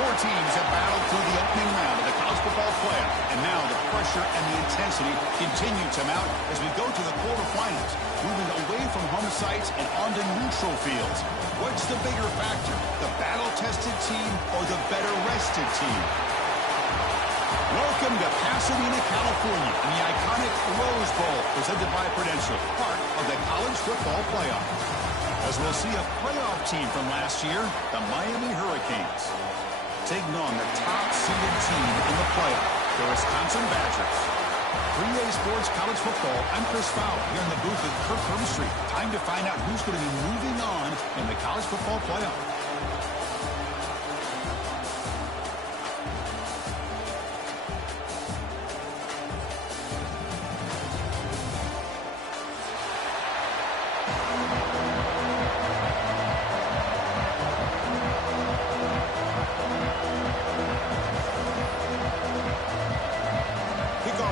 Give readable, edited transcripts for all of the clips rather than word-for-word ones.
Four teams have battled through the opening round of the college football playoff, and now the pressure and the intensity continue to mount as we go to the quarterfinals, moving away from home sites and onto neutral fields. What's the bigger factor, the battle-tested team or the better-rested team? Welcome to Pasadena, California, in the iconic Rose Bowl, presented by Prudential, part of the college football playoff. As we'll see a playoff team from last year, the Miami Hurricanes, taking on the top-seeded team in the playoff, the Wisconsin Badgers. 3A Sports College Football, I'm Chris Fowler, here in the booth with Kirk Herbstreit. Time to find out who's going to be moving on in the college football playoff.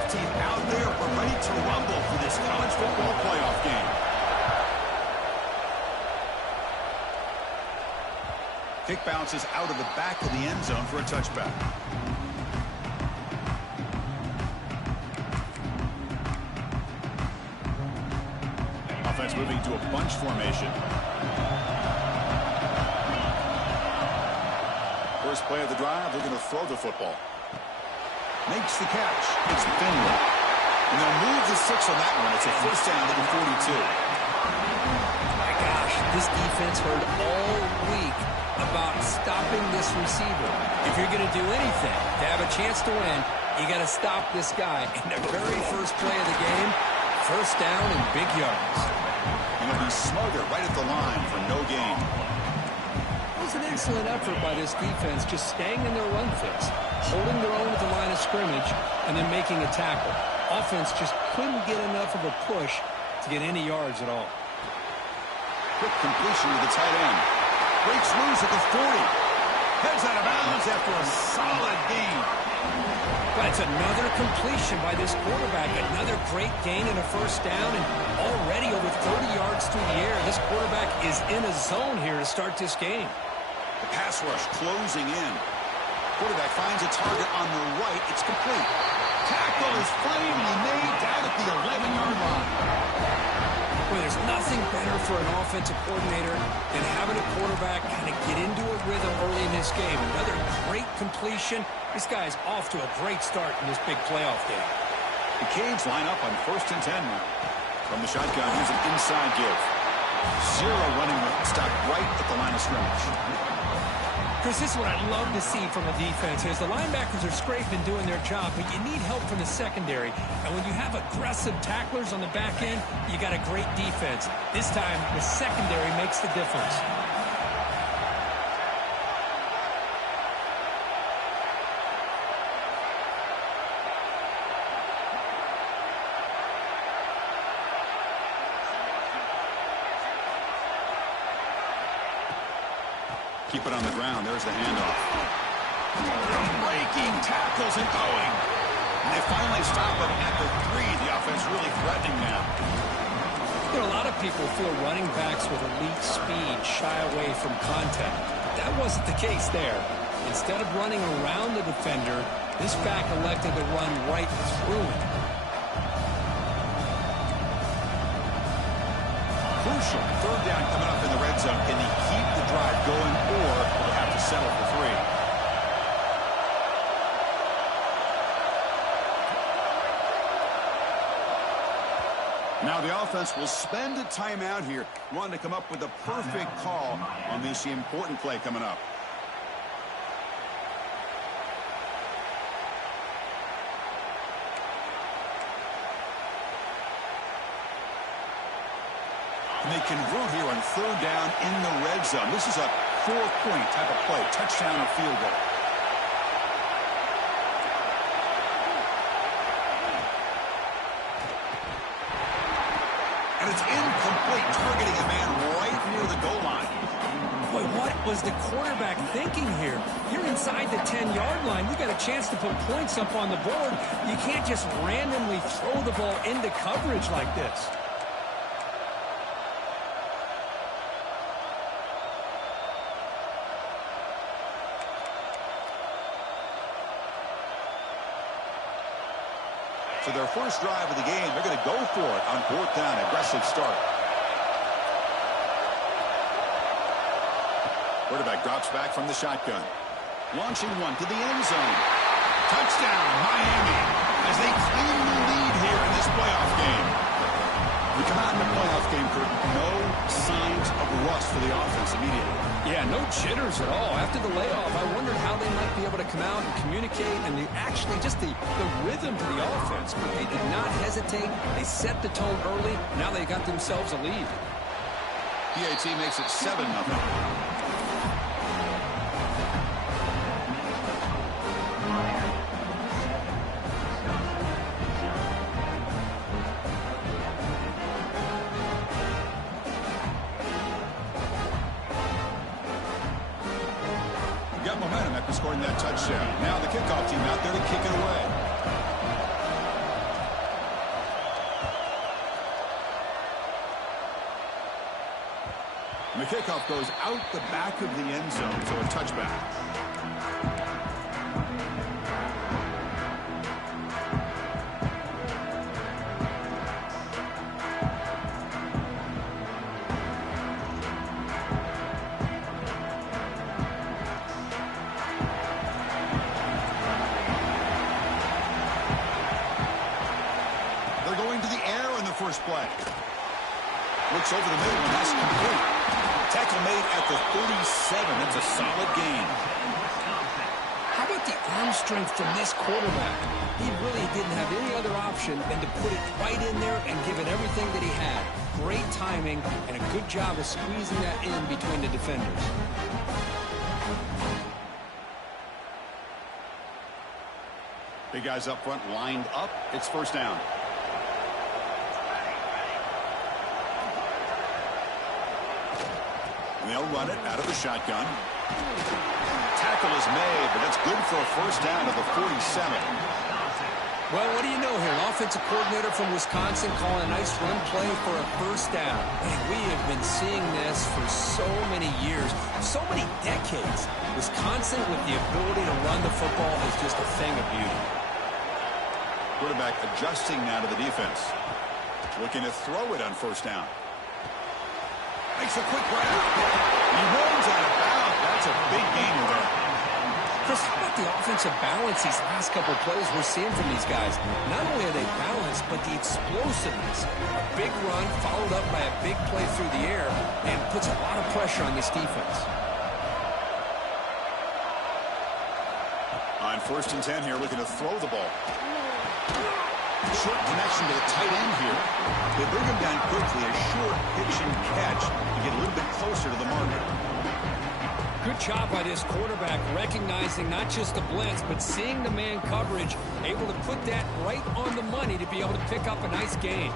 Team out there, we're ready to rumble for this college football playoff game. Kick bounces out of the back of the end zone for a touchback. Offense moving to a bunch formation. First play of the drive, they're going to throw the football. Makes the catch. It's Finley. And they'll move the 6 on that one. It's a first down at the 42. My gosh, this defense heard all week about stopping this receiver. If you're going to do anything to have a chance to win, you got to stop this guy. In the very first play of the game, first down and big yards. And it'll be Smoger right at the line for no gain. It was an excellent effort by this defense, just staying in their run fix, holding their own at the line of scrimmage, and then making a tackle. Offense just couldn't get enough of a push to get any yards at all. Quick completion to the tight end. Breaks loose at the 40. Heads out of bounds after a solid gain. But it's another completion by this quarterback. Another great gain and a first down, and already over 30 yards through the air. This quarterback is in a zone here to start this game. The pass rush closing in. Quarterback finds a target on the right. It's complete. Tackle is flaming made down at the 11-yard line. Well, there's nothing better for an offensive coordinator than having a quarterback kind of get into a rhythm early in this game. Another great completion. This guy's off to a great start in this big playoff game. The Canes line up on 1st and 10 now. From the shotgun, here's an inside give. Zero running room. Stopped right at the line of scrimmage. Chris, this is what I love to see from a defense is the linebackers are scraping doing their job, but you need help from the secondary. And when you have aggressive tacklers on the back end, you got a great defense. This time, the secondary makes the difference. Keep it on the ground. There's the handoff. Breaking tackles and going. And they finally stop him at the 3. The offense really threatening now. You know, a lot of people feel running backs with elite speed shy away from contact. That wasn't the case there. Instead of running around the defender, this back elected to run right through him. Crucial. Third down coming up in the red zone. Can he keep the drive going, or will have to settle for 3? Now the offense will spend a timeout here, wanting to come up with the perfect call on this important play coming up. And they convert here on 3rd down in the red zone. This is a 4-point type of play, touchdown or field goal. And it's incomplete, targeting a man right near the goal line. Boy, what was the quarterback thinking here? You're inside the 10-yard line. You got a chance to put points up on the board. You can't just randomly throw the ball into coverage like this. for their first drive of the game. They're going to go for it on 4th down. Aggressive start. Quarterback drops back from the shotgun. Launching one to the end zone. Touchdown, Miami, as they claim the lead here in this playoff game. We come out in the playoff game, Kurt, no signs of rust for the offense immediately. Yeah, no jitters at all. After the layoff, I wondered how they might be able to come out and communicate and actually just the rhythm to the offense. But they did not hesitate. They set the tone early. Now they got themselves a lead. PAT makes it 7-0. Got momentum after scoring that touchdown. Now the kickoff team out there to kick it away. And the kickoff goes out the back of the end zone, so a touchback. First play. Looks over the middle and that's complete. Tackle made at the 37. That's a solid gain. How about the arm strength from this quarterback? He really didn't have any other option than to put it right in there and give it everything that he had. Great timing and a good job of squeezing that in between the defenders. Big guys up front lined up. It's first down. They'll run it out of the shotgun. Tackle is made, but that's good for a first down at the 47. Well, what do you know here? An offensive coordinator from Wisconsin calling a nice run play for a first down. Man, we have been seeing this for so many years, so many decades. Wisconsin with the ability to run the football is just a thing of beauty. Quarterback adjusting now to the defense. Looking to throw it on first down. Makes a quick grab. He runs out of bounds. That's a big gainer there. Chris, how about the offensive balance these last couple of plays we're seeing from these guys? Not only are they balanced, but the explosiveness. A big run followed up by a big play through the air and puts a lot of pressure on this defense. On 1st and 10 here, looking to throw the ball. Short connection to the tight end here. They bring him down quickly. A short pitch and catch to get a little bit closer to the marker. Good job by this quarterback recognizing not just the blitz, but seeing the man coverage, able to put that right on the money to be able to pick up a nice gain.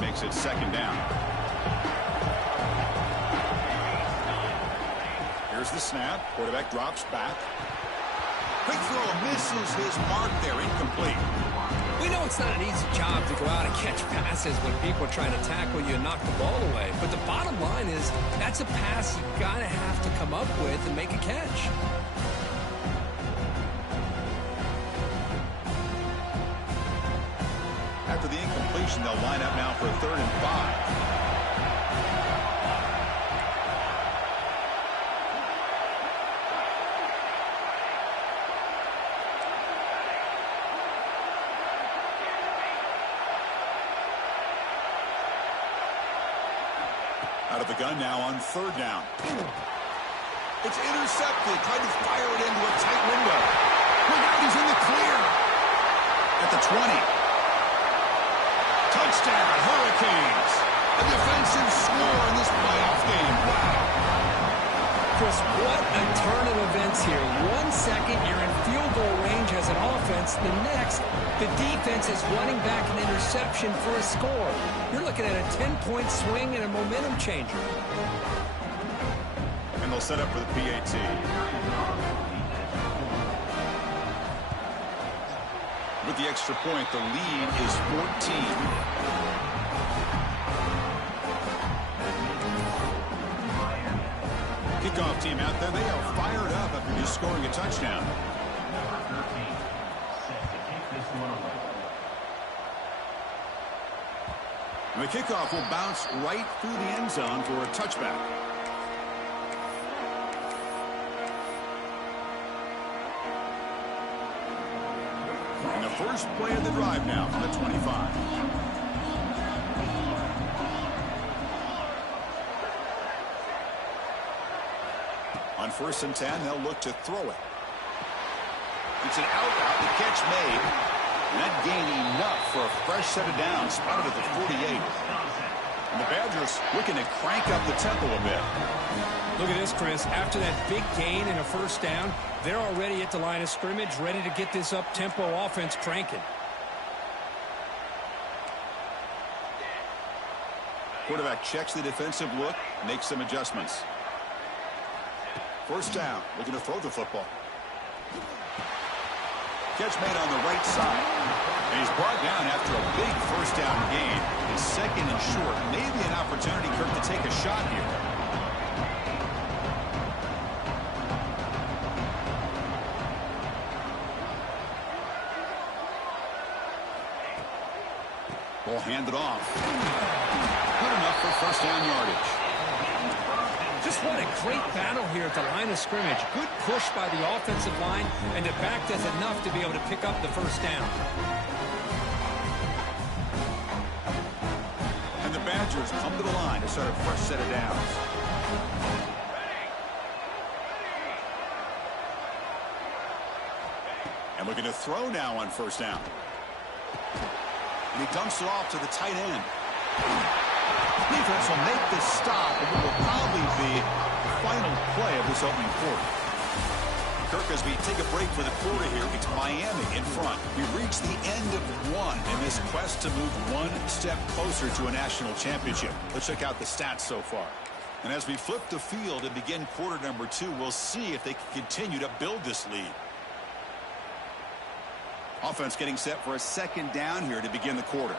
Makes it second down. Here's the snap. Quarterback drops back. Quick throw misses his mark there. Incomplete. We know it's not an easy job to go out and catch passes when people are trying to tackle you and knock the ball away. But the bottom line is that's a pass you gotta have to come up with and make a catch. After the incompletion, they'll line up now for a 3rd and 5. Out of the gun now on 3rd down. It's intercepted. Tried to fire it into a tight window. Look out, he's in the clear. At the 20. Touchdown, Hurricanes. A defensive score in this playoff game. Wow. Chris, what a turn of events here. 1 second, you're in field goal range as an offense. The next, the defense is running back an interception for a score. You're looking at a 10-point swing and a momentum changer. And they'll set up for the PAT. With the extra point, the lead is 14. kickoff team out there, they are fired up after just scoring a touchdown. And the kickoff will bounce right through the end zone for a touchback. And the first play of the drive now from the 25. On 1st and 10, they'll look to throw it. It's an out route. The catch made. And that gained enough for a fresh set of downs. Spotted at the 48. And the Badgers looking to crank up the tempo a bit. Look at this, Chris. After that big gain and a first down, they're already at the line of scrimmage, ready to get this up-tempo offense cranking. Quarterback checks the defensive look, makes some adjustments. First down, looking to throw the football. Catch made on the right side. And he's brought down after a big first down gain. It's 2nd and short. Maybe an opportunity, Kirk, to take a shot here. Ball handed off. Good enough for first down yardage. Just what a great battle here at the line of scrimmage. Good push by the offensive line, and the back does enough to be able to pick up the first down. And the Badgers come to the line to start a fresh set of downs. And looking to throw now on first down. And he dumps it off to the tight end. Defense will make this stop, and it will probably be the final play of this opening quarter. Kirk, as we take a break for the quarter here, it's Miami in front. We've reached the end of one in this quest to move one step closer to a national championship. Let's check out the stats so far. And as we flip the field and begin quarter number 2, we'll see if they can continue to build this lead. Offense getting set for a 2nd down here to begin the quarter.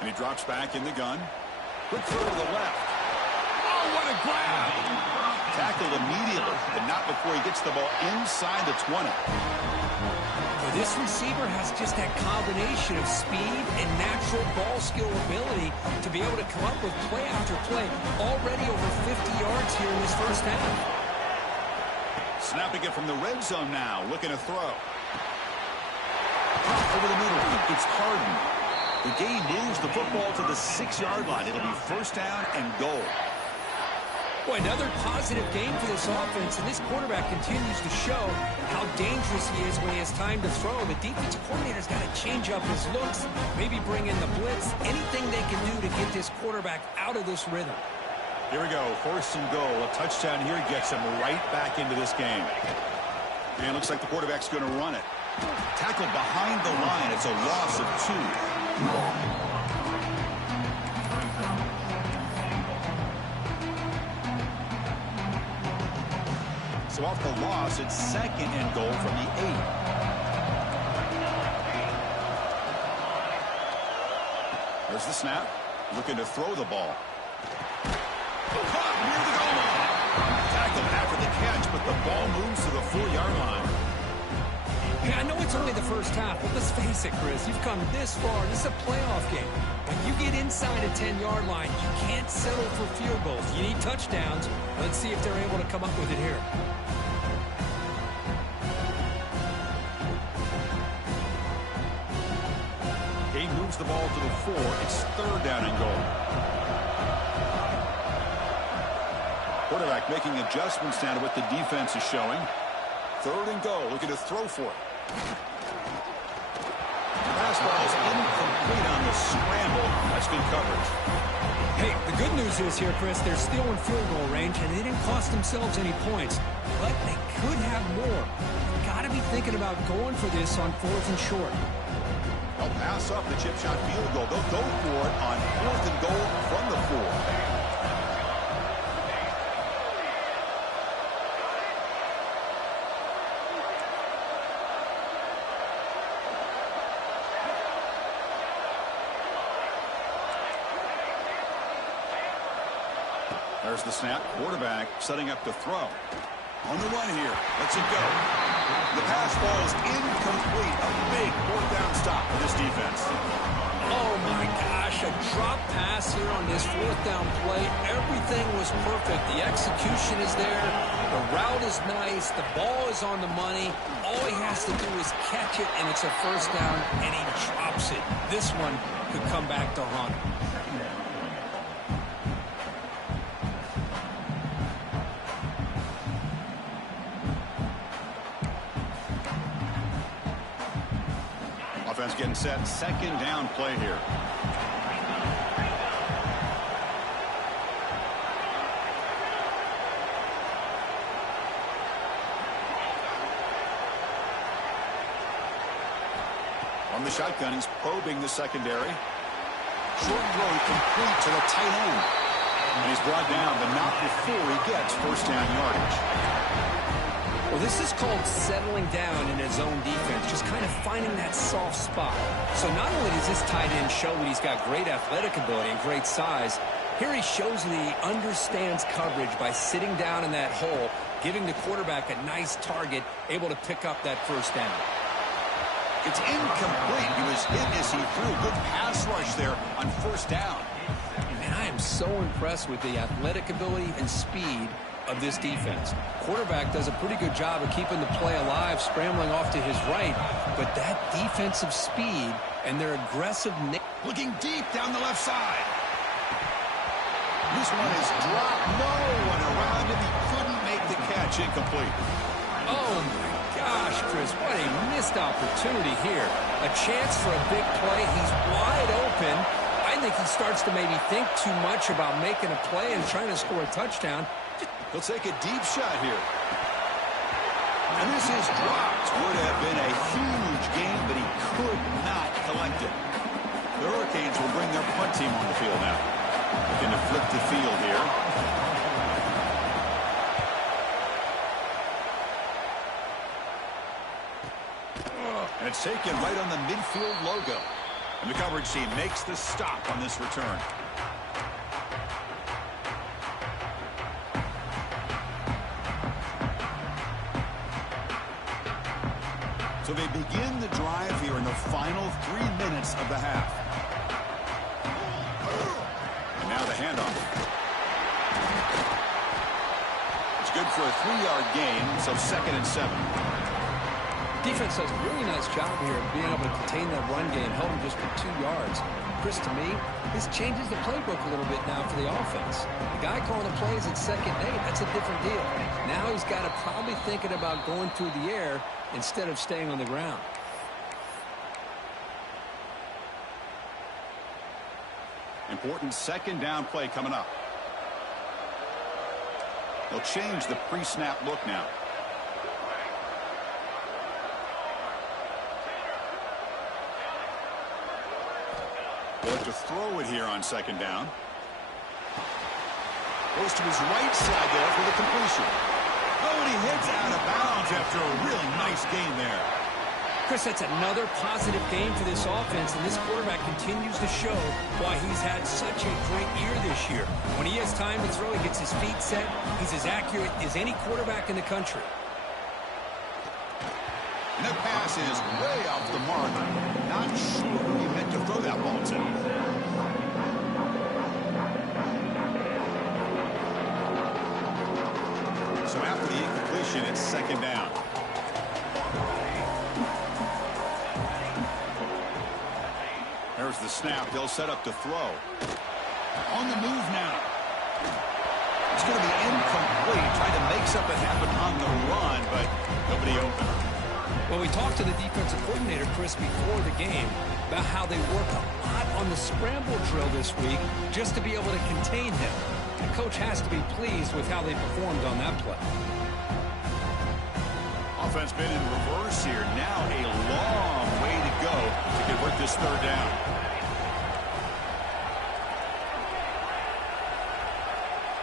And he drops back in the gun. Quick throw to the left. Oh, what a grab! Tackled immediately, but not before he gets the ball inside the 20. This receiver has just that combination of speed and natural ball skill ability to be able to come up with play after play. Already over 50 yards here in this first half. Snapping it from the red zone now, looking to throw. Over the middle, it's Harden. The gain moves the football to the 6-yard line. It'll be first down and goal. Boy, another positive game for this offense, and this quarterback continues to show how dangerous he is when he has time to throw. The defensive coordinator's got to change up his looks, maybe bring in the blitz, anything they can do to get this quarterback out of this rhythm. Here we go, 1st and goal. A touchdown here gets him right back into this game. And it looks like the quarterback's going to run it. Tackled behind the line. It's a loss of 2. So off the loss, it's 2nd and goal from the 8. There's the snap. Looking to throw the ball. Caught near the goal line. Tackled after the catch, but the ball moves to the 4-yard line. Hey, I know it's only the first half, but let's face it, Chris. You've come this far. This is a playoff game. When you get inside a 10-yard line, you can't settle for field goals. You need touchdowns. Let's see if they're able to come up with it here. He moves the ball to the 4. It's 3rd down and goal. Quarterback making adjustments now to what the defense is showing. 3rd and goal, looking to throw for it. The pass ball is incomplete on the scramble. That's good coverage. Hey, the good news is here, Chris, they're still in field goal range, and they didn't cost themselves any points. But they could have more. They've got to be thinking about going for this on 4th and short. They'll pass up the chip shot field goal. They'll go for it on 4th and goal from the 4. There's the snap. Quarterback setting up to throw. On the run here. Lets it go. The pass falls incomplete. A big fourth down stop for this defense. Oh, my gosh. A drop pass here on this fourth down play. Everything was perfect. The execution is there. The route is nice. The ball is on the money. All he has to do is catch it, and it's a first down, and he drops it. This one could come back to haunt him. Offense getting set. Second down play here. On the shotgun, he's probing the secondary. Short throw complete to the tight end. And he's brought down, but not before he gets first down yardage. Well, this is called settling down in his own defense, just kind of finding that soft spot. So not only does this tight end show that he's got great athletic ability and great size, here he shows that he understands coverage by sitting down in that hole, giving the quarterback a nice target, able to pick up that first down. It's incomplete. He was hit as he threw. Good pass rush there on first down. And I am so impressed with the athletic ability and speed of this defense. Quarterback does a pretty good job of keeping the play alive, scrambling off to his right, but that defensive speed and their aggressive... Looking deep down the left side. This one is dropped. No one around him. He couldn't make the catch. Incomplete. Oh, my gosh, Chris, what a missed opportunity here. A chance for a big play. He's wide open. I think he starts to maybe think too much about making a play and trying to score a touchdown. He'll take a deep shot here. And this is dropped. Would have been a huge gain, but he could not collect it. The Hurricanes will bring their punt team on the field now. Looking to flip the field here. And it's taken right on the midfield logo. And the coverage team makes the stop on this return. So they begin the drive here in the final 3 minutes of the half. And now the handoff. It's good for a 3-yard gain, so 2nd and 7. Defense does a really nice job here of being able to contain that run game, held him just for 2 yards. Chris, to me, this changes the playbook a little bit now for the offense. The guy calling the plays at 2nd and 8, that's a different deal. Now he's got to probably thinking about going through the air instead of staying on the ground. Important 2nd down play coming up. They'll change the pre-snap look now. They'll have to throw it here on 2nd down. Goes to his right side there for the completion. Oh, and he hits out of bounds after a really nice game there. Chris, that's another positive game for this offense, and this quarterback continues to show why he's had such a great year this year. When he has time to throw, he gets his feet set. He's as accurate as any quarterback in the country. And that pass is way off the mark. Not sure who he meant to throw that ball to. So after the incompletion, it's 2nd down. There's the snap. They'll set up to throw. On the move now. It's going to be incomplete. Trying to make something happen on the run, but nobody open. Well, we talked to the defensive coordinator, Chris, before the game about how they work a lot on the scramble drill this week just to be able to contain him. The coach has to be pleased with how they performed on that play. Offense been in reverse here. Now a long way to go to convert this 3rd down.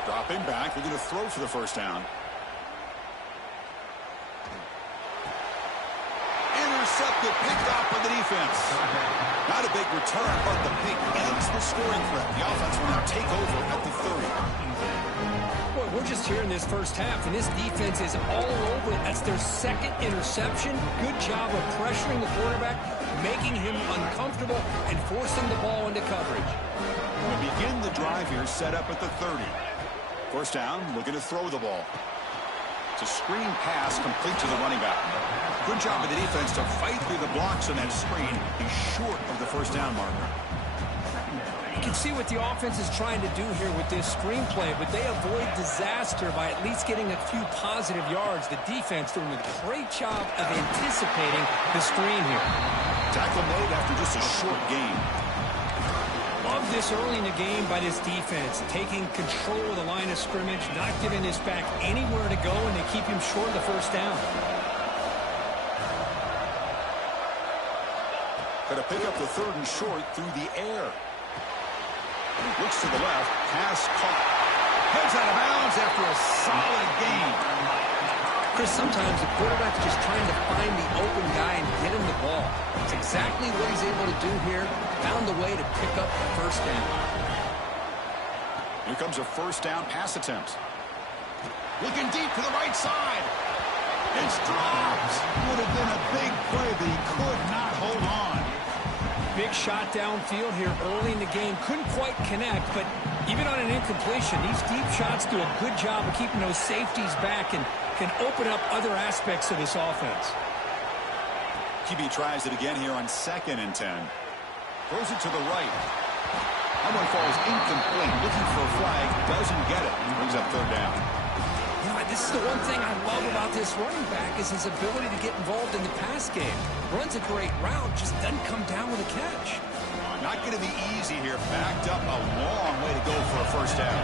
Dropping back. They're going to throw for the first down. Intercepted, picked off by the defense. Not a big return, but the pick ends the scoring threat. The offense will now take over at the 30. we're just here in this first half, and this defense is all over it. That's their second interception. Good job of pressuring the quarterback, making him uncomfortable, and forcing the ball into coverage. We begin the drive here set up at the 30. First down, looking to throw the ball. It's a screen pass complete to the running back. Good job of the defense to fight through the blocks on that screen. He's short of the first down marker. You can see what the offense is trying to do here with this screenplay, but they avoid disaster by at least getting a few positive yards. The defense doing a great job of anticipating the screen here. Tackle made after just a short gain. Love this early in the game by this defense, taking control of the line of scrimmage, not giving this back anywhere to go, and they keep him short of the first down. Got to pick up the 3rd and short through the air. Looks to the left, pass caught. Heads out of bounds after a solid gain. Chris, sometimes the quarterback's just trying to find the open guy and get him the ball. It's exactly what he's able to do here. Found a way to pick up the first down. Here comes a first down pass attempt. Looking deep to the right side. It's dropped. Would have been a big play, but he could not hold on. Big shot downfield here early in the game. Couldn't quite connect, but even on an incompletion, these deep shots do a good job of keeping those safeties back and can open up other aspects of this offense. QB tries it again here on 2nd and 10. Throws it to the right. That one falls incomplete. Looking for a flag. Doesn't get it. Brings up 3rd down. You know, this is the one thing I love about this running back is his ability to get involved in the pass game. Runs a great route, just doesn't come down with a catch. Not going to be easy here. Backed up a long way to go for a first down.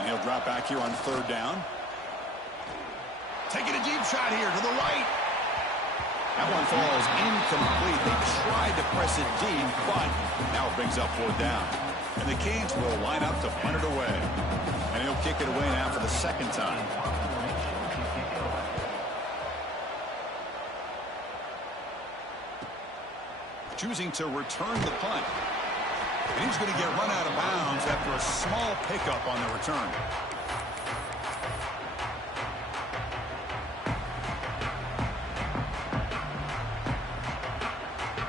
And he'll drop back here on 3rd down. Taking a deep shot here to the right. That one falls incomplete. They tried to press it deep, but now it brings up 4th down. And the Canes will line up to punt it away. And he'll kick it away now for the 2nd time. Choosing to return the punt. And he's going to get run out of bounds after a small pickup on the return.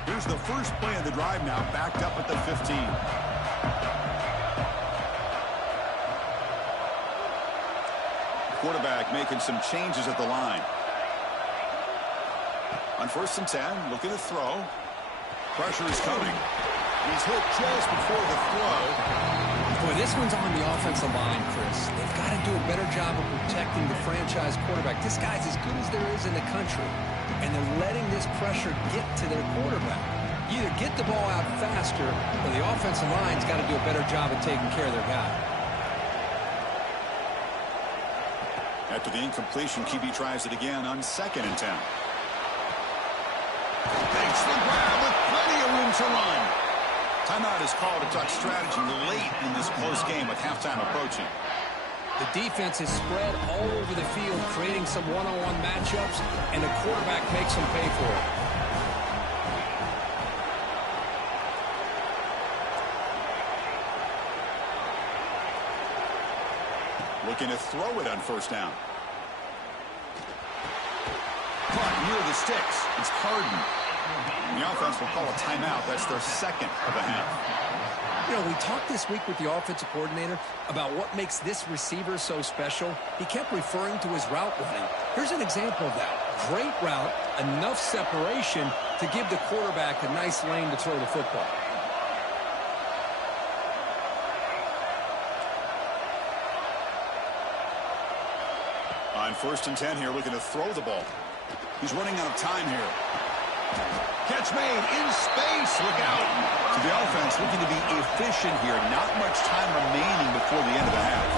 Here's the first play of the drive now, backed up at the 15. Quarterback making some changes at the line. On 1st and 10, looking to throw. Pressure is coming. He's hit just before the throw. Boy, this one's on the offensive line, Chris. They've got to do a better job of protecting the franchise quarterback. This guy's as good as there is in the country, and they're letting this pressure get to their quarterback. Either get the ball out faster, or the offensive line's got to do a better job of taking care of their guy. After the incompletion, QB tries it again on 2nd and 10. Takes the grab with plenty of room to run. Timeout is called to talk strategy late in this close game with halftime approaching. The defense is spread all over the field, creating some one-on-one matchups, and the quarterback makes them pay for it. Looking to throw it on 1st down. Caught near the sticks. It's Harden. The offense will call a timeout. That's their 2nd of the half. You know, we talked this week with the offensive coordinator about what makes this receiver so special. He kept referring to his route running. Here's an example of that. Great route, enough separation to give the quarterback a nice lane to throw the football. On 1st and 10 here, looking to throw the ball. He's running out of time here. Catch made in space. Look out. So the offense looking to be efficient here. Not much time remaining before the end of the half.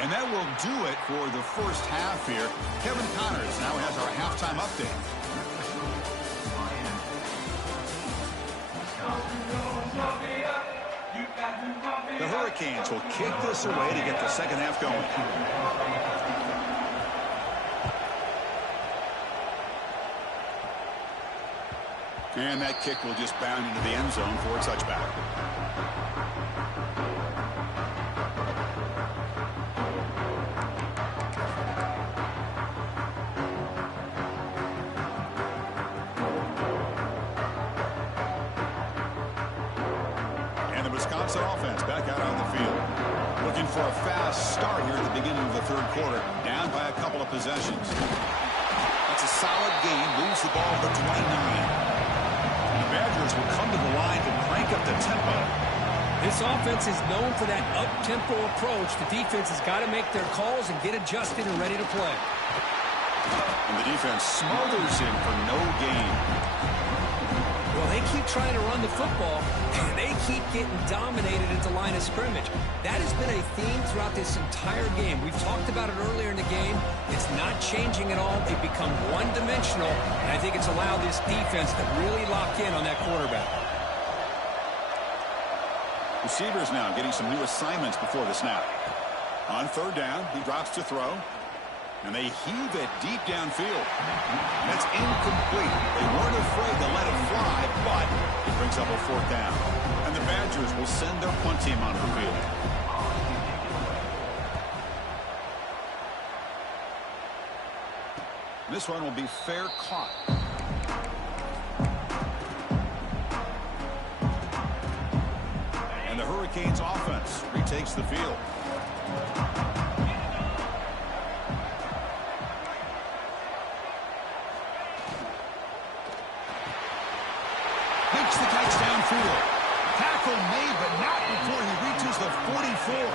And that will do it for the first half here. Kevin Connors now has our halftime update. Hurricanes will kick this away to get the second half going. And that kick will just bound into the end zone for a touchback. And the Wisconsin offense back out on the field. Looking for a fast start here at the beginning of the third quarter. Down by a couple of possessions. That's a solid game. Moves the ball to 29. Badgers will come to the line to crank up the tempo. This offense is known for that up-tempo approach. The defense has got to make their calls and get adjusted and ready to play. And the defense smothers him for no gain. Well, they keep trying to run the football, and they keep getting dominated at the line of scrimmage. That has been a theme throughout this entire game. We've talked about it earlier in the game. It's not changing at all. They've become one-dimensional, and I think it's allowed this defense to really lock in on that quarterback. Receivers now getting some new assignments before the snap. On third down, he drops to throw. And they heave it deep downfield. That's incomplete. They weren't afraid to let it fly, but it brings up a fourth down. And the Badgers will send their punt team onto the field. This one will be fair caught. And the Hurricanes offense retakes the field. Makes the catch downfield. Tackle made, but not before he reaches the 44.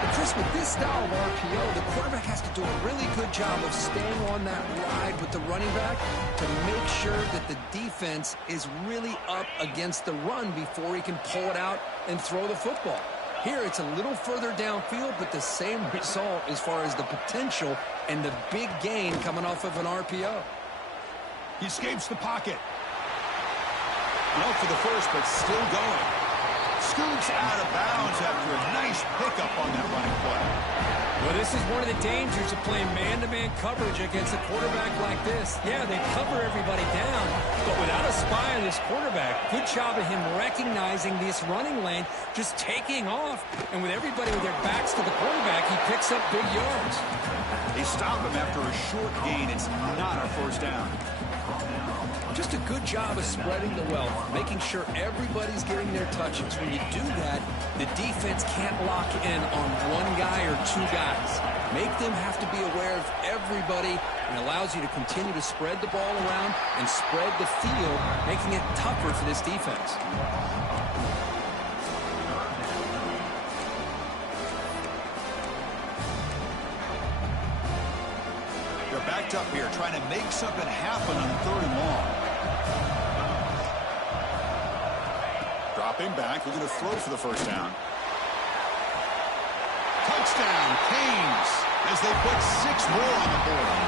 But Chris, with this style of RPO, the quarterback has to do a really good job of staying on that ride with the running back to make sure that the defense is really up against the run before he can pull it out and throw the football. Here, it's a little further downfield, but the same result as far as the potential and the big gain coming off of an RPO. He escapes the pocket. Well, for the first, but still going. Scoots out of bounds after a nice pickup on that running play. Well, this is one of the dangers of playing man-to-man coverage against a quarterback like this. Yeah, they cover everybody down, but without a spy on this quarterback, good job of him recognizing this running lane, just taking off, and with everybody with their backs to the quarterback, he picks up big yards. They stop him after a short gain. It's not a first down. Just a good job of spreading the wealth, making sure everybody's getting their touches. When you do that, the defense can't lock in on one guy or two guys. Make them have to be aware of everybody, and allows you to continue to spread the ball around and spread the field, making it tougher for this defense. They're backed up here, trying to make something happen on third and long. Dropping back, looking to throw for the first down. Touchdown, Canes, as they put 6 more on the board.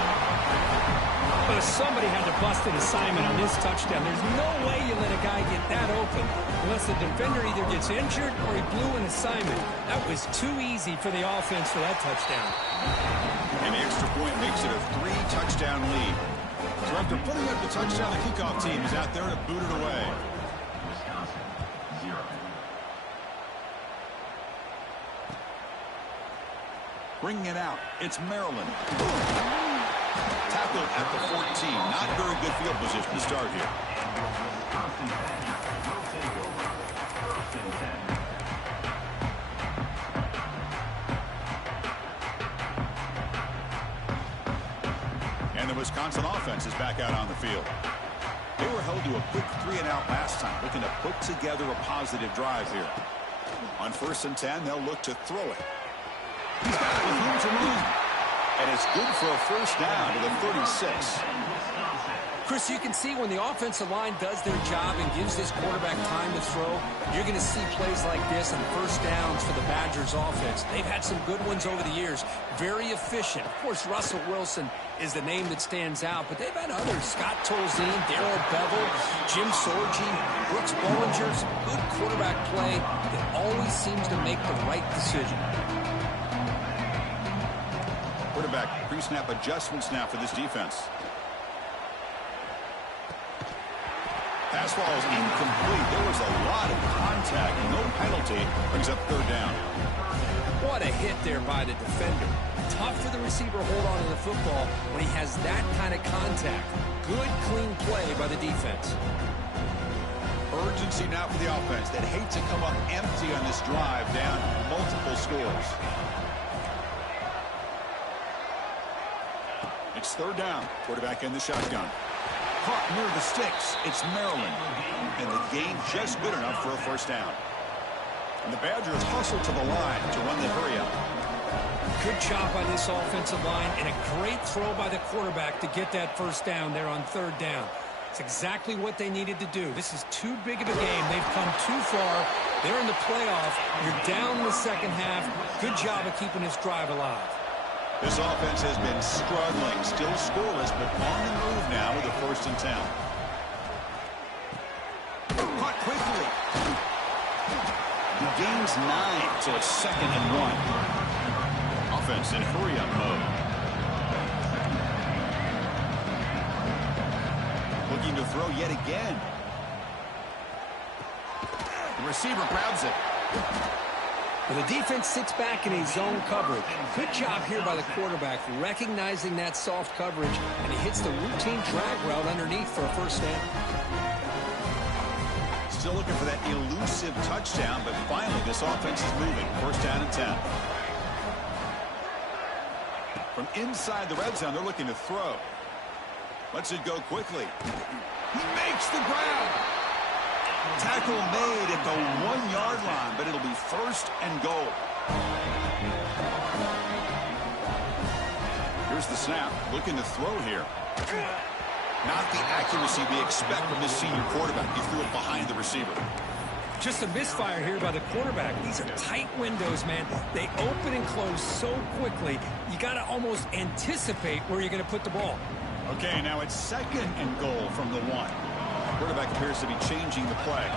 But somebody had to bust an assignment on this touchdown. There's no way you let a guy get that open unless the defender either gets injured or he blew an assignment. That was too easy for the offense for that touchdown. And the extra point makes it a 3-touchdown lead. So after putting up the touchdown, the kickoff team is out there to boot it away. Bringing it out, it's Maryland. Tackled at the 14. Not very good field position to start here. And the Wisconsin offense is back out on the field. They were held to a quick 3-and-out last time, looking to put together a positive drive here. On 1st and 10, they'll look to throw it. He's got it with room to move. And it's good for a first down to the 36. Chris, you can see when the offensive line does their job and gives this quarterback time to throw, you're going to see plays like this and first downs for the Badgers offense. They've had some good ones over the years. Very efficient. Of course, Russell Wilson is the name that stands out, but they've had others. Scott Tolzien, Darrell Bevel, Jim Sorgi, Brooks Bollinger. Some good quarterback play that always seems to make the right decision. Quarterback pre-snap adjustments now for this defense. Pass ball is incomplete. There was a lot of contact. No penalty. Brings up third down. What a hit there by the defender. Tough for the receiver to hold on to the football when he has that kind of contact. Good, clean play by the defense. Urgency now for the offense that hate to come up empty on this drive, down multiple scores. It's third down. Quarterback in the shotgun. Caught near the sticks. It's Maryland. And the gain just good enough for a first down. And the Badgers hustle to the line to run the hurry up. Good job by this offensive line and a great throw by the quarterback to get that first down there on third down. It's exactly what they needed to do. This is too big of a game. They've come too far. They're in the playoff. You're down in the second half. Good job of keeping this drive alive. This offense has been struggling, still scoreless, but on the move now with a 1st and 10. Caught quickly. He gains 9, so it's 2nd and 1. Offense in hurry-up mode. Looking to throw yet again. The receiver grabs it. Well, the defense sits back in a zone coverage. Good job here by the quarterback, recognizing that soft coverage, and he hits the routine drag route underneath for a first down. Still looking for that elusive touchdown, but finally this offense is moving. 1st down and 10. From inside the red zone, they're looking to throw. Lets it go quickly. He makes the grab. Tackle made at the 1-yard line, but it'll be 1st and goal. Here's the snap. Looking to throw here. Not the accuracy we expect from this senior quarterback. He threw it behind the receiver. Just a misfire here by the quarterback. These are tight windows, man. They open and close so quickly, you got to almost anticipate where you're going to put the ball. Okay, now it's 2nd and goal from the 1. Quarterback appears to be changing the play.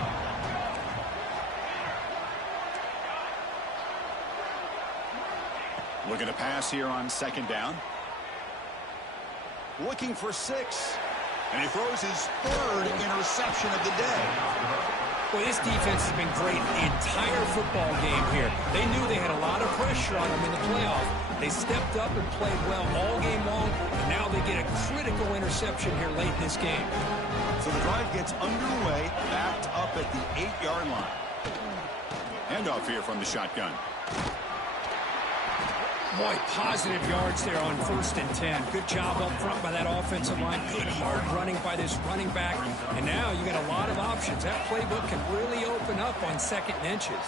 Looking to pass here on 2nd down. Looking for 6. And he throws his 3rd interception of the day. Well, this defense has been great the entire football game here. They knew they had a lot of pressure on them in the playoff. They stepped up and played well all game long, and now they get a critical interception here late in this game. So the drive gets underway, backed up at the 8-yard line. Handoff here from the shotgun. Boy, positive yards there on 1st and 10. Good job up front by that offensive line. Good hard running by this running back. And now you got a lot of options. That playbook can really open up on 2nd and inches.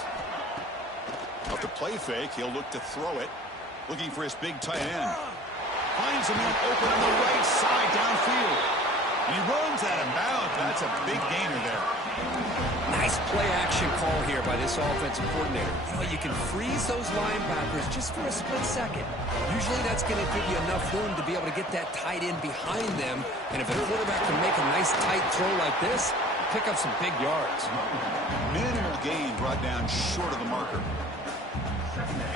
Off the play fake, he'll look to throw it. Looking for his big tight end. Finds him open on the right side downfield. And he runs out of bounds. That's a big gainer there. Nice play action call here by this offensive coordinator. You know, you can freeze those linebackers just for a split second. Usually that's going to give you enough room to be able to get that tight end behind them. And if the quarterback can make a nice tight throw like this, pick up some big yards. Minimal gain brought down short of the marker.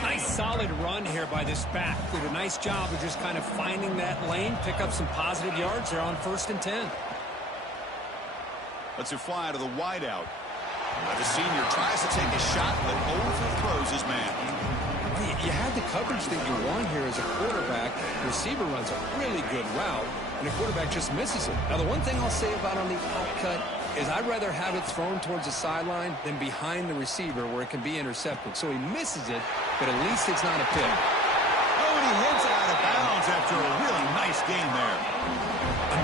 Nice solid run here by this back. Did a nice job of just kind of finding that lane, pick up some positive yards there on 1st and 10. Lets it fly to the wideout. The senior tries to take a shot, but overthrows his man. You had the coverage that you want here as a quarterback. The receiver runs a really good route, and the quarterback just misses it. Now, the one thing I'll say about on the outcut is I'd rather have it thrown towards the sideline than behind the receiver where it can be intercepted. So he misses it, but at least it's not a pick. Oh, and he hits out of bounds after a really nice game there.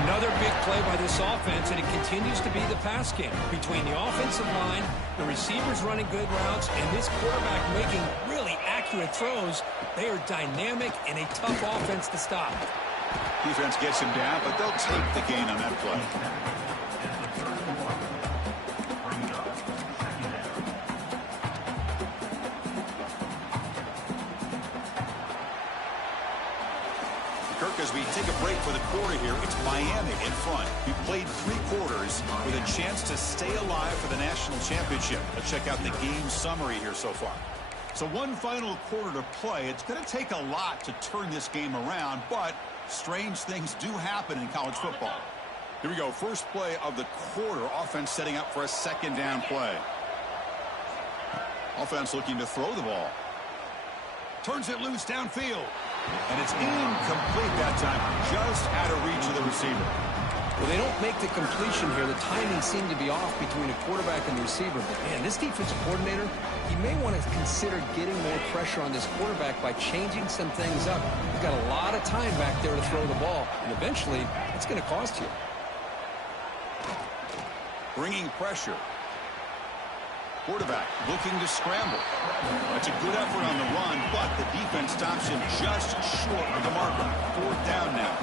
Another big play by this offense, and it continues to be the pass game. Between the offensive line, the receivers running good routes, and this quarterback making really accurate throws, they are dynamic and a tough offense to stop. Defense gets him down, but they'll take the gain on that play. as we take a break for the quarter here. It's Miami in front. We played 3 quarters with a chance to stay alive for the national championship. Let's check out the game summary here so far. So one final quarter to play. It's going to take a lot to turn this game around, but strange things do happen in college football. Here we go. First play of the quarter. Offense setting up for a second down play. Offense looking to throw the ball. Turns it loose downfield. And it's incomplete that time. Just out of reach of the receiver. Well, they don't make the completion here. The timing seemed to be off between a quarterback and the receiver. But, man, this defensive coordinator, he may want to consider getting more pressure on this quarterback by changing some things up. He's got a lot of time back there to throw the ball. And eventually, it's going to cost you. Bringing pressure. Quarterback looking to scramble. That's a good effort on the run, but the defense stops him just short of the marker. 4th down now.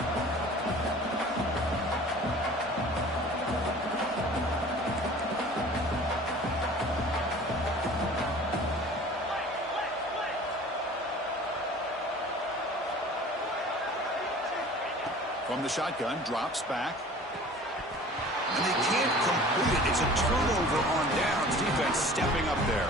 From the shotgun, drops back. And they can't complete it. It's a turnover on downs. Defense stepping up there.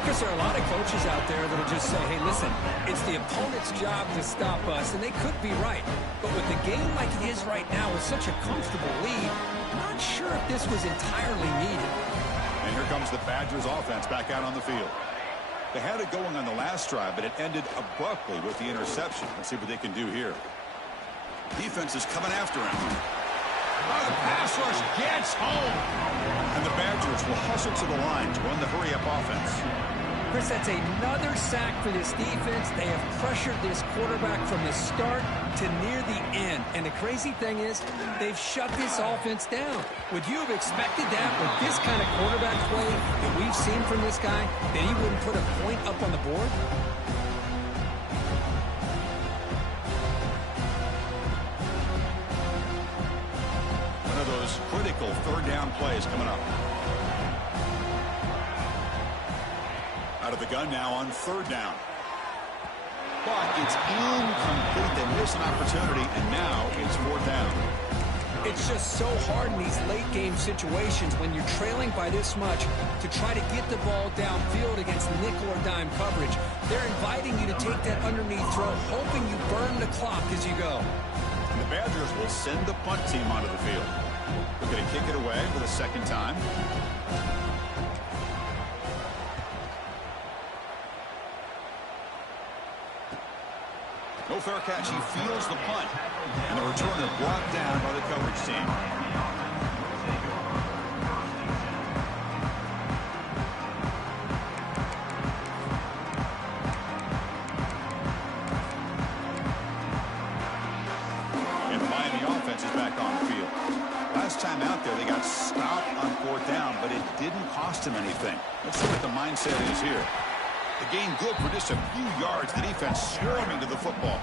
Because there are a lot of coaches out there that will just say, hey, listen, it's the opponent's job to stop us, and they could be right. But with the game like it is right now with such a comfortable lead, I'm not sure if this was entirely needed. And here comes the Badgers offense back out on the field. They had it going on the last drive, but it ended abruptly with the interception. Let's see what they can do here. Defense is coming after him. Oh, the pass rush gets home. And the Badgers will hustle to the line to run the hurry-up offense. Chris, that's another sack for this defense. They have pressured this quarterback from the start to near the end. And the crazy thing is, they've shut this offense down. Would you have expected that with this kind of quarterback play that we've seen from this guy, that he wouldn't put a point up on the board? Those critical 3rd down plays coming up. Out of the gun now on 3rd down. But it's incomplete. They miss an opportunity, and now it's 4th down. It's just so hard in these late-game situations when you're trailing by this much to try to get the ball downfield against nickel or dime coverage. They're inviting you to take that underneath throw, hoping you burn the clock as you go. And the Badgers will send the punt team onto the field. They're going to kick it away for the 2nd time. No fair catch. He fields the punt. And the returner brought down by the coverage team. And the Miami offense is back on the field. Last time out there, they got stopped on 4th down, but it didn't cost him anything. Let's see what the mindset is here. The gain good for just a few yards. The defense swarming to the football.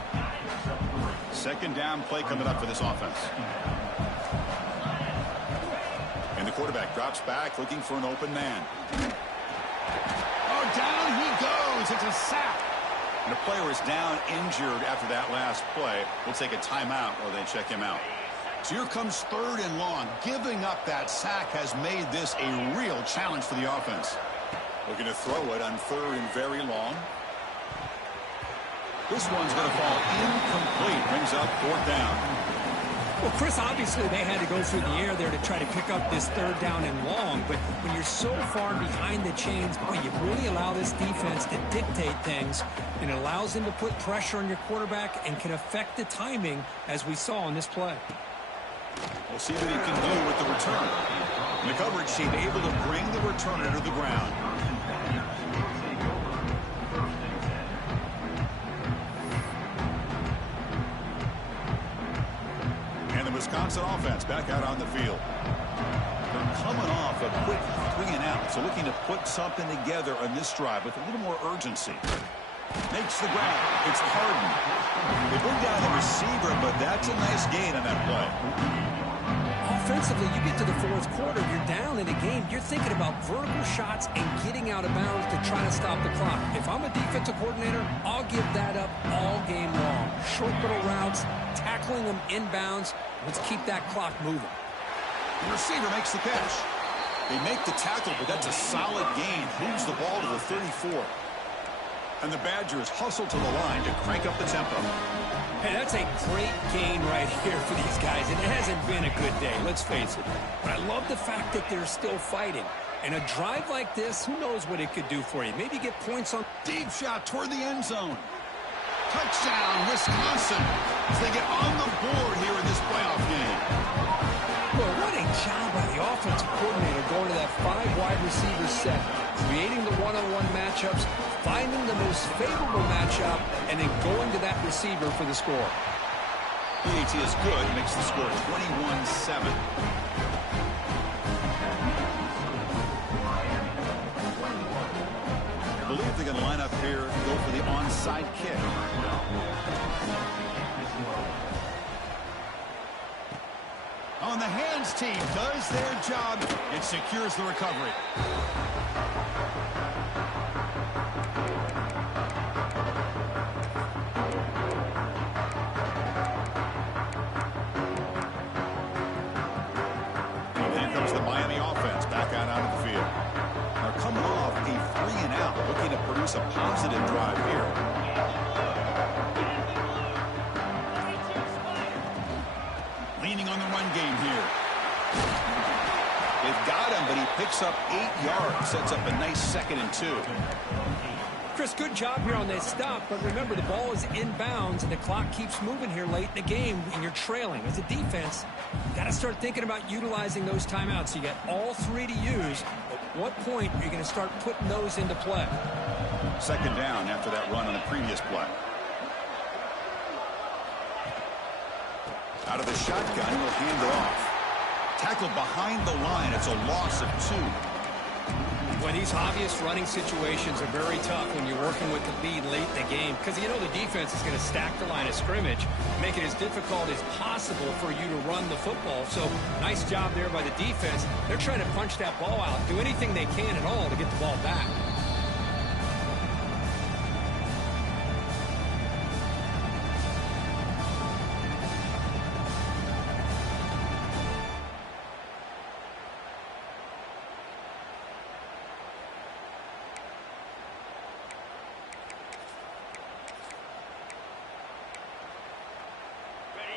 2nd down play coming up for this offense. And the quarterback drops back, looking for an open man. Oh, down he goes. It's a sack. And the player is down injured after that last play. We'll take a timeout while they check him out. So here comes 3rd and long. Giving up that sack has made this a real challenge for the offense. Looking to throw it on 3rd and very long. This one's going to fall incomplete. Brings up 4th down. Well, Chris, obviously they had to go through the air there to try to pick up this 3rd down and long. But when you're so far behind the chains, boy, you really allow this defense to dictate things. And it allows them to put pressure on your quarterback and can affect the timing, as we saw in this play. We'll see what he can do with the return. And the coverage team able to bring the returner to the ground. And the Wisconsin offense back out on the field. They're coming off a quick 3 and out, so looking to put something together on this drive with a little more urgency. Makes the grab. It's Harden. They bring down the receiver, but that's a nice gain on that play. offensively, you get to the fourth quarter, you're down in a game, you're thinking about vertical shots and getting out of bounds to try to stop the clock. If I'm a defensive coordinator, I'll give that up all game long. Short little routes, tackling them inbounds. Let's keep that clock moving. The receiver makes the catch. They make the tackle, but that's a solid gain. Moves the ball to the 34. And the Badgers hustle to the line to crank up the tempo. Hey, that's a great gain right here for these guys. And it hasn't been a good day, let's face it. But I love the fact that they're still fighting. And a drive like this, who knows what it could do for you. Maybe get points on. Deep shot toward the end zone. Touchdown, Wisconsin, as they get on the board here in this playoff game. Well, what a job by the offensive coordinator going to that 5 wide receiver set, creating the one-on-one matchups, finding the most favorable matchup, and then going to that receiver for the score. PAT is good, makes the score 21-7. I believe they're going to line up here and go for the onside kick. On the hands team does their job and secures the recovery. And here comes the Miami offense back out onto the field. They're coming off a 3-and-out, looking to produce a positive drive here. Leaning on the run game here. They've got him, but he picks up 8 yards. Sets up a nice 2nd and 2. Chris, good job here on that stop, but remember the ball is inbounds and the clock keeps moving here late in the game and you're trailing. As a defense, you got to start thinking about utilizing those timeouts. You got all 3 to use. At what point are you going to start putting those into play? 2nd down after that run on the previous play. Out of the shotgun, he'll hand it off. Tackled behind the line. It's a loss of 2. Well, these obvious running situations are very tough when you're working with the lead late in the game because you know the defense is going to stack the line of scrimmage, make it as difficult as possible for you to run the football. So nice job there by the defense. They're trying to punch that ball out, do anything they can at all to get the ball back.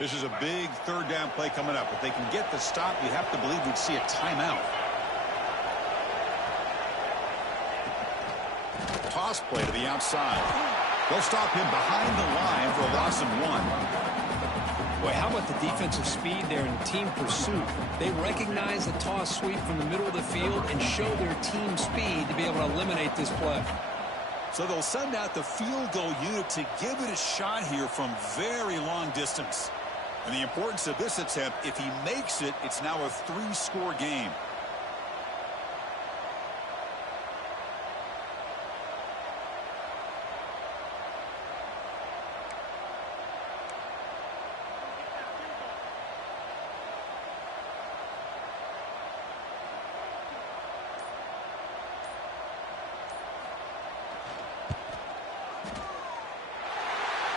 This is a big 3rd down play coming up. If they can get the stop, you have to believe we'd see a timeout. Toss play to the outside. They'll stop him behind the line for a loss of 1. Boy, how about the defensive speed there in team pursuit? They recognize the toss sweep from the middle of the field and show their team speed to be able to eliminate this play. So they'll send out the field goal unit to give it a shot here from very long distance. And the importance of this attempt, if he makes it, it's now a 3-score game.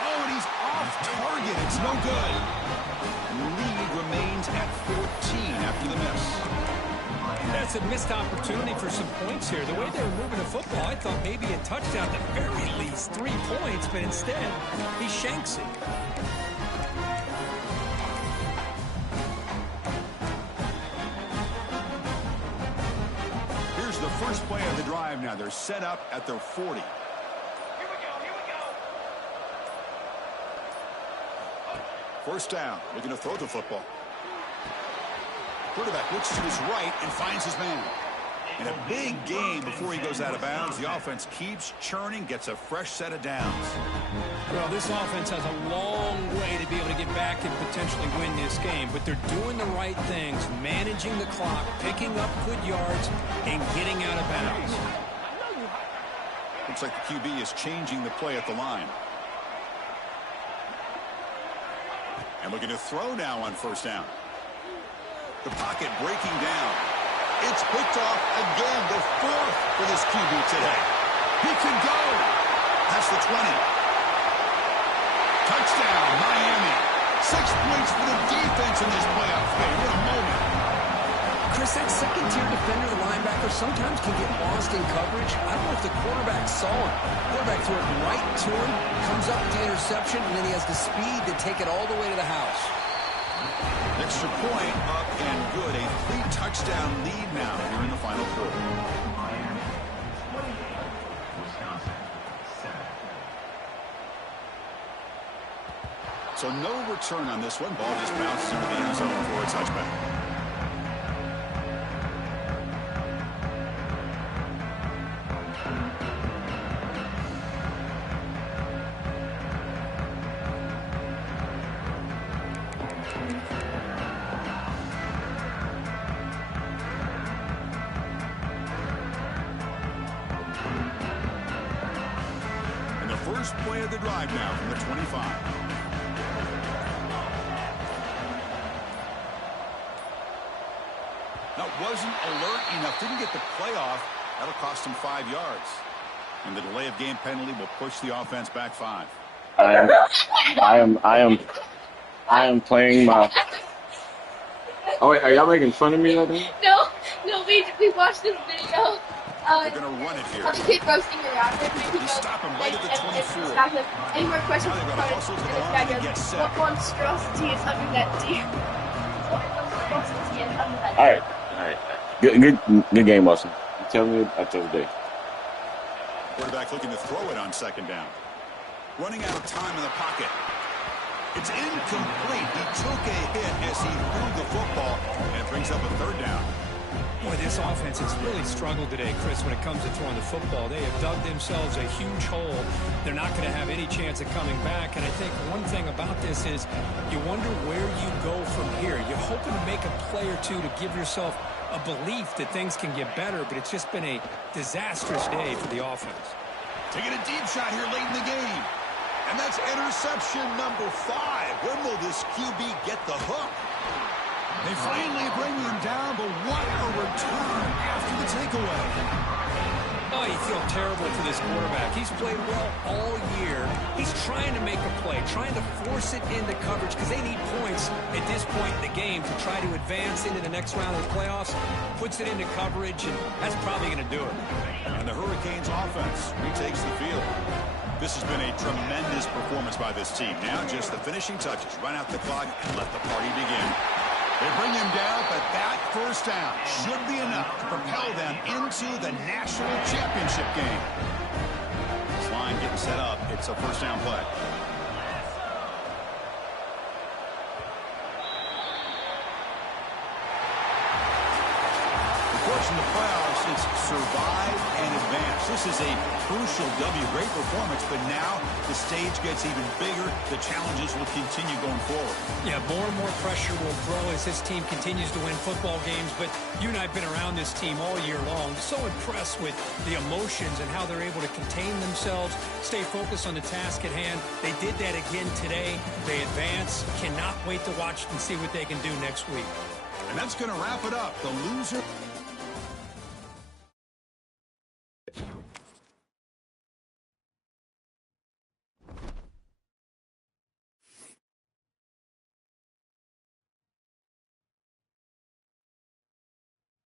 Oh, and he's off target. It's no good. Lead remains at 14 after the miss. That's a missed opportunity for some points here. The way they were moving the football, I thought maybe a touchdown at the very least, 3 points, but instead, he shanks it. Here's the first play of the drive now. They're set up at their 40. First down, looking to throw the football. Quarterback looks to his right and finds his man. In a big game before he goes out of bounds, the offense keeps churning, gets a fresh set of downs. Well, this offense has a long way to be able to get back and potentially win this game, but they're doing the right things, managing the clock, picking up good yards, and getting out of bounds. Looks like the QB is changing the play at the line. And looking to throw now on first down. The pocket breaking down. It's picked off again, the fourth for this QB today. He can go. That's the 20. Touchdown, Miami. 6 points for the defense in this playoff game. What a moment. Chris, that second-tier defender, the linebacker, sometimes can get lost in coverage. I don't know if the quarterback saw him. Quarterback threw it right to him, comes up with the interception, and then he has the speed to take it all the way to the house. Extra point up and good. A 3-touchdown lead now here in the final quarter. So no return on this one. Ball just bounces into the end zone for a touchback. And the first play of the drive now from the 25. That wasn't alert enough. Didn't get the playoff. That'll cost him 5 yards. And the delay of game penalty will push the offense back 5. I am playing my. Oh wait, are y'all making fun of me like that? No, we watched this video. They're gonna run it here. Of the kid roasting around him. They stop him right at the 24. Stop him. Any more questions? Now they're gonna hustle to the line and get set. What monstrosity is under that deer? What monstrosity is under that All right. Good game, Austin. You tell me I tell the day. Quarterback looking to throw it on second down. Running out of time in the pocket. It's incomplete. He took a hit as he threw the football, and it brings up a third down. Boy, this offense has really struggled today, Chris, when it comes to throwing the football. They have dug themselves a huge hole. They're not going to have any chance of coming back. And I think one thing about this is you wonder where you go from here. You're hoping to make a play or two to give yourself a belief that things can get better, but it's just been a disastrous day for the offense. Taking a deep shot here late in the game. And that's interception number 5. When will this QB get the hook? They finally bring him down, but what a return after the takeaway. Oh, you feel terrible for this quarterback. He's played well all year. He's trying to make a play, trying to force it into coverage because they need points at this point in the game to try to advance into the next round of the playoffs. Puts it into coverage, and that's probably going to do it. And the Hurricanes offense retakes the field. This has been a tremendous performance by this team. Now just the finishing touches. Run out the clock and let the party begin. They bring him down, but that first down should be enough to propel them into the national championship game. This line getting set up. It's a first down play. Of course, in the playoffs, it's survive and advance. This is a crucial W. Great performance, but now the stage gets even bigger. The challenges will continue going forward. Yeah, more and more pressure will grow as this team continues to win football games, but you and I have been around this team all year long. So impressed with the emotions and how they're able to contain themselves, stay focused on the task at hand. They did that again today. They advance. Cannot wait to watch and see what they can do next week. And that's going to wrap it up. The loser...